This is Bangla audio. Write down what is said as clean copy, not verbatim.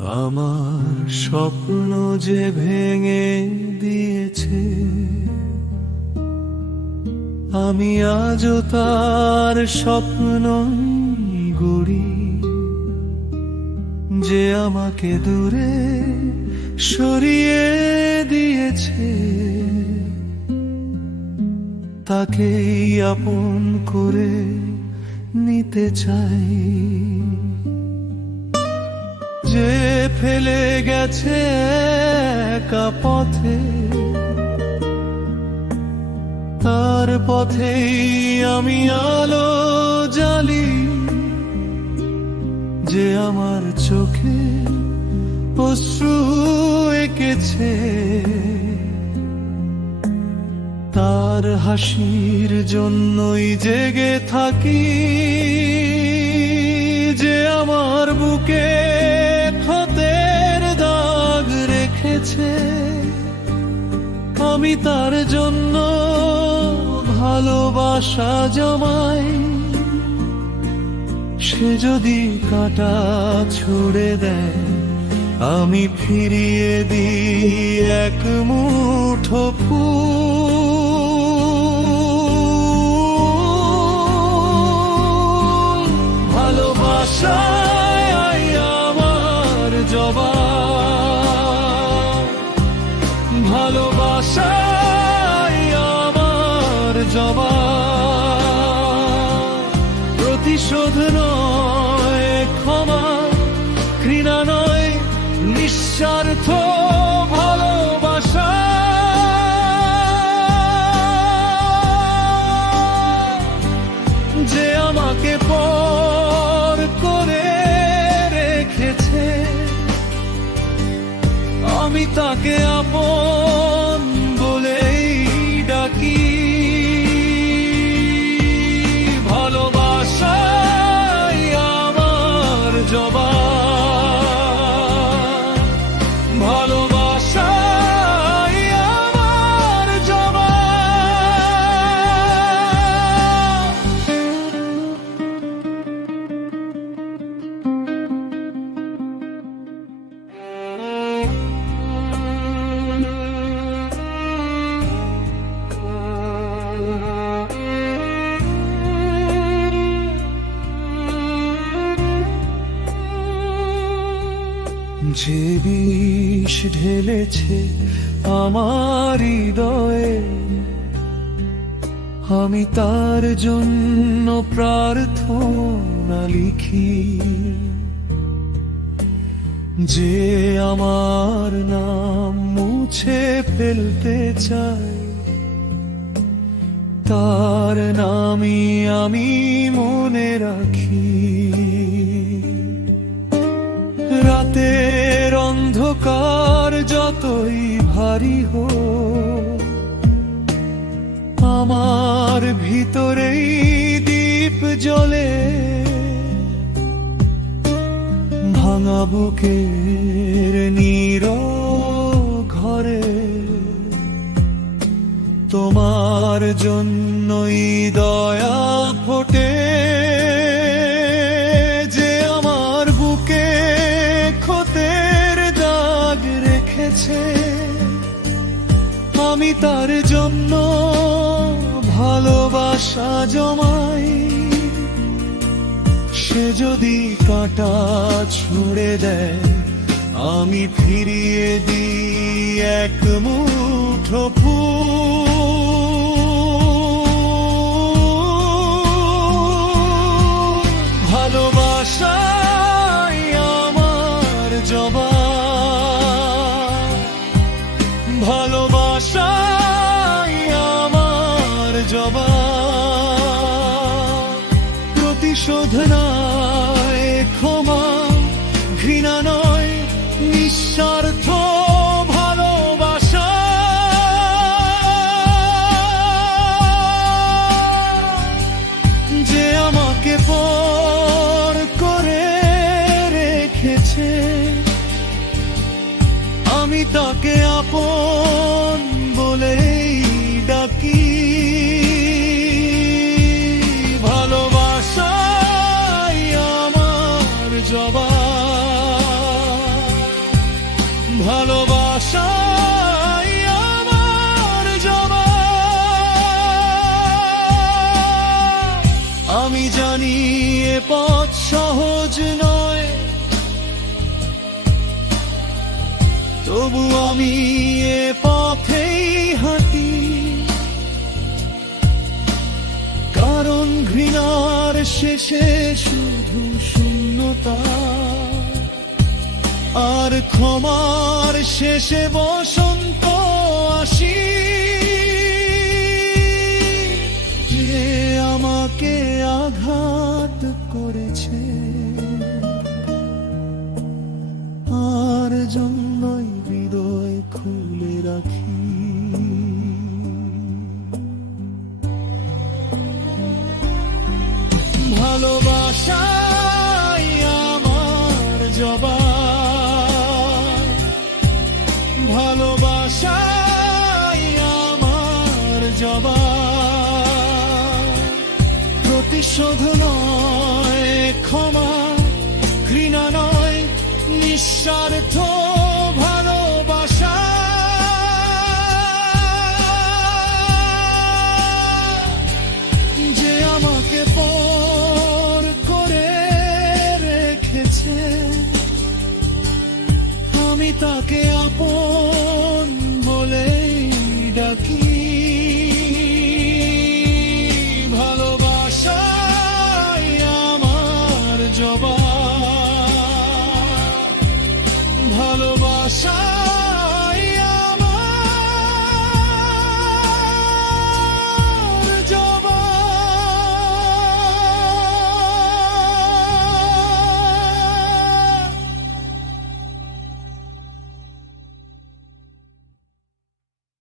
আমার স্বপ্ন যে ভেঙে দিয়েছে, আমি আজও তার স্বপ্ন গড়ি। যে আমাকে দূরে সরিয়ে দিয়েছে, তাকেই আপন করে নিতে চাই। যে ফেলে গেছে একা পথে, তার পথেই আমি আলো জ্বালি। যে আমার চোখে অশ্রু এঁকেছে, তার হাসির জন্যই জেগে থাকি। যে আমার বুকে ক্ষতের দাগ রেখেছে, আমি তার জন্য ভালোবাসা জমাই। সে যদি কাঁটা ছুড়ে দেয়, আমি ফিরিয়ে দিই এক মুঠো ফুল। ভালোবাসায় আমার জবাব, ভালোবাসায় আমার জবাব। প্রতিশোধ নয়, ক্ষমা ঘৃণা নয়, নিঃস্বার্থ ভালোবাসা। যে আমাকে পর করে রেখেছে, আমি তাকে আপন বলেই ডাকি। ভালোবাসাই আমার জবাব, ভালোবাসাই আমার জবাব। যে বিষ ঢেলেছে আমার হৃদয়ে, আমি তার জন্য প্রার্থনা লিখি। যে আমার নাম মুছে ফেলতে চায়, তার নামই আমি মনে রাখি। রাতের অন্ধকার যতই ভারী হোক, আমার ভিতরেই দীপ জ্বলে। ভাঙা বুকের নীরব ঘরে, তোমার জন্যই দয়া ফোটে। যে আমার বুকে ক্ষতের দাগ রেখেছে, আমি তার জন্য ভালোবাসা জমাই। সে যদি কাঁটা ছুঁড়ে দেয়, আমি ফিরিয়ে দিই এক মুঠো ফুল। ভালোবাসাই আমার জবাব, ভালোবাসাই আমার জবাব। প্রতিশোধ নয়, ক্ষমা ঘৃণা নয়, নিঃস্বার্থ ভালোবাসা। যে আমাকে পর করে রেখেছে, আমি তাকে আপন বলেই ডাকি। ভালোবাসাই আমার জবাব, ভালোবাসাই আমার জবাব। আমি জানি এ পথ সহজ নয়, তবু আমি এ পথেই হাঁটি, কারণ ঘৃণার শেষে শুধু শূন্যতা, আর ক্ষমার শেষে বসন্ত আসি। যে আমাকে আঘাত করেছে আর জন্যই হৃদয় খুলে রাখি। ভালোবাসাই আমার জবাব, ভালোবাসাই আমার জবাব। প্রতিশোধ নয়, ক্ষমা, ঘৃণা নয়, নিঃস্বার্থ ভালোবাসা। যে আমাকে পর করে রেখেছে, আমি তাকে আপন